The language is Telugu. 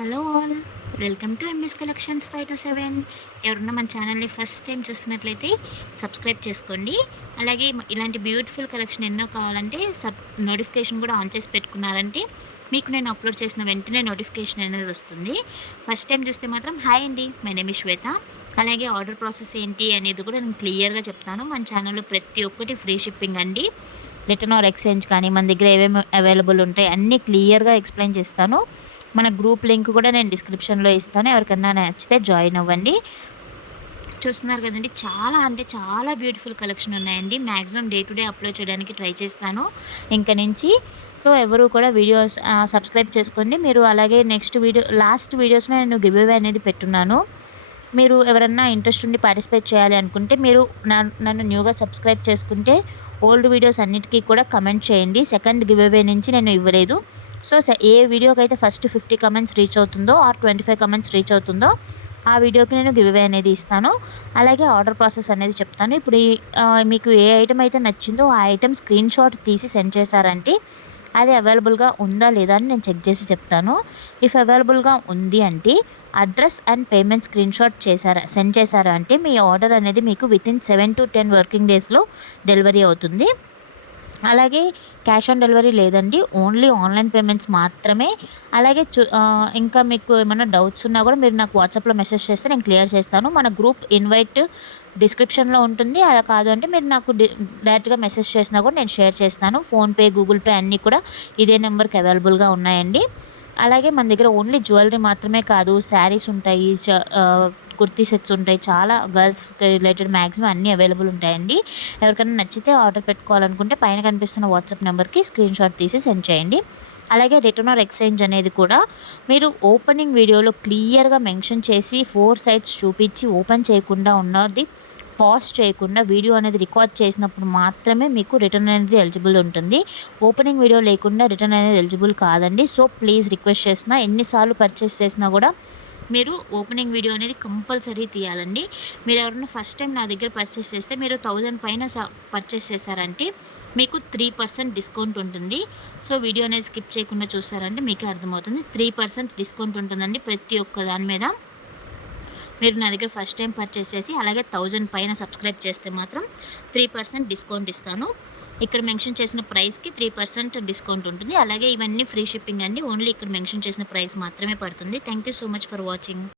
Hello all, welcome to MS collections 527. ఎవరన్నా మన ఛానల్ని ఫస్ట్ టైం చూస్తున్నట్లయితే సబ్స్క్రైబ్ చేసుకోండి. అలాగే ఇలాంటి బ్యూటిఫుల్ కలెక్షన్ ఎన్నో కావాలంటే నోటిఫికేషన్ కూడా ఆన్ చేసి పెట్టుకున్నారంటే మీకు నేను అప్లోడ్ చేసిన వెంటనే నోటిఫికేషన్ అనేది వస్తుంది. ఫస్ట్ టైం చూస్తే మాత్రం హాయ్ అండి, మై నేమ్ ఇస్ శ్వేత. అలాగే ఆర్డర్ ప్రాసెస్ ఏంటి అనేది కూడా నేను క్లియర్గా చెప్తాను. మన ఛానల్లో ప్రతి ఒక్కటి ఫ్రీ షిప్పింగ్ అండి. రిటర్న్ ఆర్ ఎక్స్చేంజ్ కానీ మన దగ్గర ఏమేమి అవైలబుల్ ఉంటాయి అన్నీ క్లియర్గా ఎక్స్ప్లెయిన్ చేస్తాను. మన గ్రూప్ లింక్ కూడా నేను డిస్క్రిప్షన్లో ఇస్తాను. ఎవరికన్నా నచ్చితే జాయిన్ అవ్వండి. చూస్తున్నారు కదండి, చాలా అంటే చాలా బ్యూటిఫుల్ కలెక్షన్ ఉన్నాయండి. Maximum day to day upload చేయడానికి ట్రై చేస్తాను ఇంక నుంచి. సో ఎవరు కూడా వీడియోస్ సబ్స్క్రైబ్ చేసుకోండి మీరు. అలాగే నెక్స్ట్ లాస్ట్ వీడియోస్లో నేను గివ్ అవే అనేది పెట్టున్నాను. మీరు ఎవరన్నా ఇంట్రెస్ట్ ఉండి పార్టిసిపేట్ చేయాలి అనుకుంటే మీరు నన్ను న్యూగా సబ్స్క్రైబ్ చేసుకుంటే ఓల్డ్ వీడియోస్ అన్నిటికీ కూడా కమెంట్ చేయండి. సెకండ్ గివ్ అవే నుంచి నేను ఇవ్వలేదు. సో ఏ వీడియోకి అయితే ఫస్ట్ 50 కమెంట్స్ రీచ్ అవుతుందో ఆర్ 25 కమెంట్స్ రీచ్ అవుతుందో ఆ వీడియోకి నేను గివ్ అవే అనేది ఇస్తాను. అలాగే ఆర్డర్ ప్రాసెస్ అనేది చెప్తాను. ఇప్పుడు మీకు ఏ ఐటెం అయితే నచ్చిందో ఆ ఐటెం స్క్రీన్ షాట్ తీసి సెండ్ చేశారంటే అది అవైలబుల్గా ఉందా లేదా అని నేను చెక్ చేసి చెప్తాను. ఇఫ్ అవైలబుల్గా ఉంది అంటే address and payment screen shot send చేశారా అంటే మీ ఆర్డర్ అనేది మీకు వితిన్ 7 to 10 వర్కింగ్ డేస్లో డెలివరీ అవుతుంది. అలాగే క్యాష్ ఆన్ డెలివరీ లేదండి, ఓన్లీ ఆన్లైన్ పేమెంట్స్ మాత్రమే. అలాగే ఇంకా మీకు ఏమైనా డౌట్స్ ఉన్నా కూడా మీరు నాకు వాట్సాప్లో మెసేజ్ చేస్తే నేను క్లియర్ చేస్తాను. మన గ్రూప్ ఇన్వైట్ డిస్క్రిప్షన్లో ఉంటుంది. అలా కాదు అంటే మీరు నాకు డైరెక్ట్గా మెసేజ్ చేసినా కూడా నేను షేర్ చేస్తాను. ఫోన్పే, గూగుల్ పే అన్నీ కూడా ఇదే నెంబర్కి అవైలబుల్గా ఉన్నాయండి. అలాగే మన దగ్గర ఓన్లీ జ్యువెలరీ మాత్రమే కాదు, శారీస్ ఉంటాయి, కుర్తీ సెట్స్ ఉంటాయి, చాలా గర్ల్స్కి రిలేటెడ్ మ్యాక్సిమం అన్నీ అవైలబుల్ ఉంటాయండి. ఎవరికైనా నచ్చితే ఆర్డర్ పెట్టుకోవాలనుకుంటే పైన కనిపిస్తున్న వాట్సాప్ నెంబర్కి స్క్రీన్ షాట్ తీసి సెండ్ చేయండి. అలాగే రిటర్న్ ఆర్ ఎక్స్చేంజ్ అనేది కూడా మీరు ఓపెనింగ్ వీడియోలో క్లియర్గా మెన్షన్ చేసి 4 సైడ్స్ చూపించి ఓపెన్ చేయకుండా ఉన్నది పాజ్ చేయకుండా వీడియో అనేది రికార్డ్ చేసినప్పుడు మాత్రమే మీకు రిటర్న్ అనేది ఎలిజిబుల్ ఉంటుంది. ఓపెనింగ్ వీడియో లేకుండా రిటర్న్ అనేది ఎలిజిబుల్ కాదండి. సో ప్లీజ్ రిక్వెస్ట్ చేస్తున్నా, ఎన్నిసార్లు పర్చేస్ చేసినా కూడా మీరు ఓపెనింగ్ వీడియో అనేది కంపల్సరీ తీయాలండి. మీరు ఎవరైనా ఫస్ట్ టైం నా దగ్గర పర్చేస్ చేస్తే మీరు 1000 పైన పర్చేస్ చేశారంటే మీకు 3% డిస్కౌంట్ ఉంటుంది. సో వీడియో అనేది స్కిప్ చేయకుండా చూసారంటే మీకే అర్థమవుతుంది. 3% డిస్కౌంట్ ఉంటుందండి ప్రతి ఒక్క దాని మీద. మీరు నా దగ్గర ఫస్ట్ టైం పర్చేస్ చేసి అలాగే 1000 పైన సబ్స్క్రైబ్ చేస్తే మాత్రం 3% డిస్కౌంట్ ఇస్తాను. ఇక్కడ మెన్షన్ చేసిన ప్రైస్కి 3% డిస్కౌంట్ ఉంటుంది. అలాగే ఇవన్నీ ఫ్రీ షిప్పింగ్ అండి. ఓన్లీ ఇక్కడ మెన్షన్ చేసిన ప్రైస్ మాత్రమే పడుతుంది. Thank you so much for watching.